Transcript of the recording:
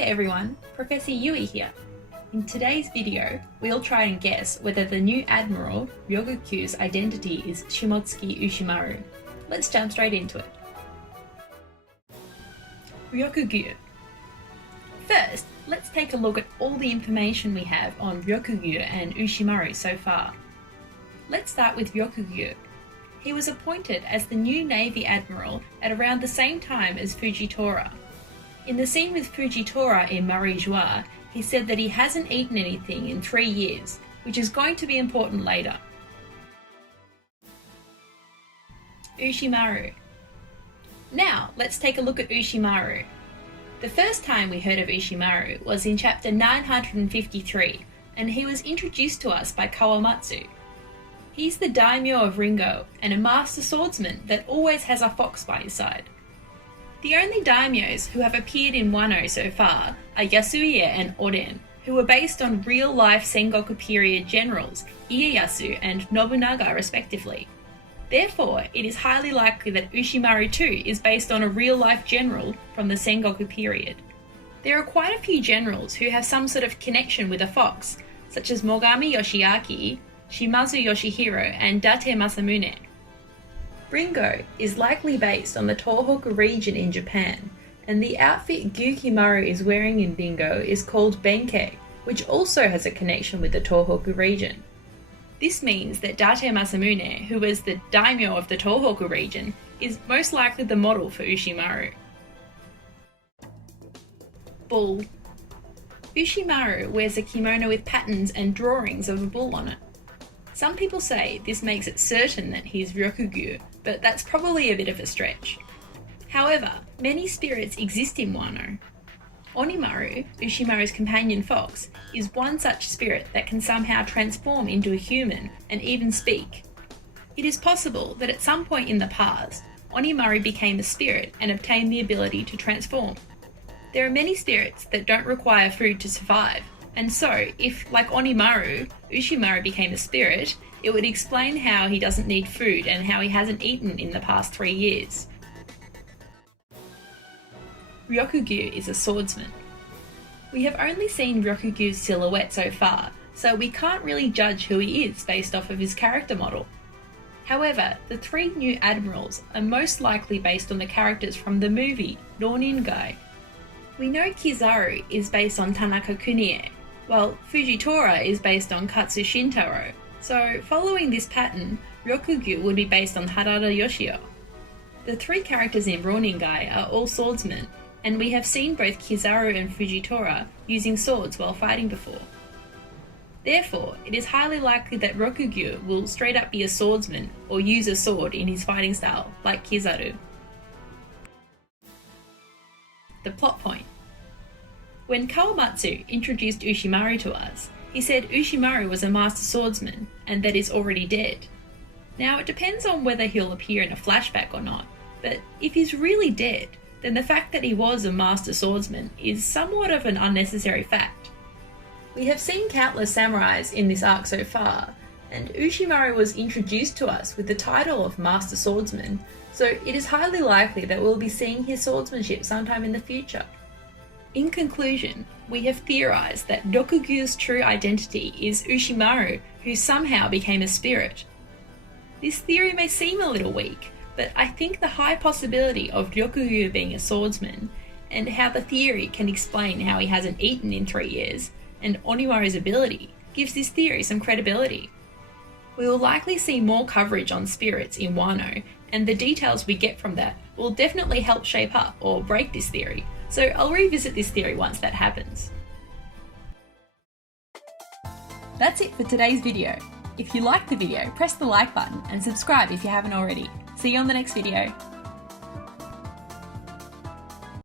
there everyone, Professor Yui here. In today's video, we'll try and guess whether the new admiral, Ryokugyu's identity is Shimotsuki Ushimaru. Let's jump straight into it. Ryokugyu. First, let's take a look at all the information we have on Ryokugyu and Ushimaru so far. Let's start with Ryokugyu. He was appointed as the new Navy Admiral at around the same time as Fujitora. In the scene with Fujitora in Marie-Joie, he said that he hasn't eaten anything in 3 years, which is going to be important later. Ushimaru. Now, let's take a look at Ushimaru. The first time we heard of Ushimaru was in chapter 953, and he was introduced to us by Kawamatsu. He's the daimyo of Ringo and a master swordsman that always has a fox by his side. The only daimyos who have appeared in Wano so far are Yasuie and Oden, who were based on real-life Sengoku period generals Ieyasu and Nobunaga respectively. Therefore, it is highly likely that Ushimaru too is based on a real-life general from the Sengoku period. There are quite a few generals who have some sort of connection with a fox, such as Mogami Yoshiaki, Shimazu Yoshihiro and Date Masamune. Ringo is likely based on the Tohoku region in Japan, and the outfit Gyukimaru is wearing in Ringo is called Benkei, which also has a connection with the Tohoku region. This means that Date Masamune, who was the daimyo of the Tohoku region, is most likely the model for Ushimaru. Bull. Ushimaru wears a kimono with patterns and drawings of a bull on it. Some people say this makes it certain that he's Ryokugyu, but that's probably a bit of a stretch. However, many spirits exist in Wano. Onimaru, Ushimaru's companion fox, is one such spirit that can somehow transform into a human and even speak. It is possible that at some point in the past, Onimaru became a spirit and obtained the ability to transform. There are many spirits that don't require food to survive, and so if, like Onimaru, Ushimaru became a spirit, it would explain how he doesn't need food and how he hasn't eaten in the past 3 years. Ryokugyu is a swordsman. We have only seen Ryokugyu's silhouette so far, so we can't really judge who he is based off of his character model. However, the 3 new admirals are most likely based on the characters from the movie Ronin Gai. We know Kizaru is based on Tanaka Kunie, while Fujitora is based on Katsu Shintaro, so following this pattern, Ryokugyu would be based on Harada Yoshio. The 3 characters in Ronin Gai are all swordsmen, and we have seen both Kizaru and Fujitora using swords while fighting before. Therefore, it is highly likely that Ryokugyu will straight up be a swordsman or use a sword in his fighting style, like Kizaru. The plot point. When Kawamatsu introduced Ushimaru to us, he said Ushimaru was a master swordsman and that is already dead. Now it depends on whether he'll appear in a flashback or not, but if he's really dead, then the fact that he was a master swordsman is somewhat of an unnecessary fact. We have seen countless samurais in this arc so far, and Ushimaru was introduced to us with the title of master swordsman, so it is highly likely that we'll be seeing his swordsmanship sometime in the future. In conclusion, we have theorized that Ryokugyu's true identity is Ushimaru, who somehow became a spirit. This theory may seem a little weak, but I think the high possibility of Ryokugyu being a swordsman, and how the theory can explain how he hasn't eaten in 3 years, and Onimaru's ability, gives this theory some credibility. We will likely see more coverage on spirits in Wano, and the details we get from that will definitely help shape up or break this theory, so I'll revisit this theory once that happens. That's it for today's video. If you liked the video, press the like button and subscribe if you haven't already. See you on the next video.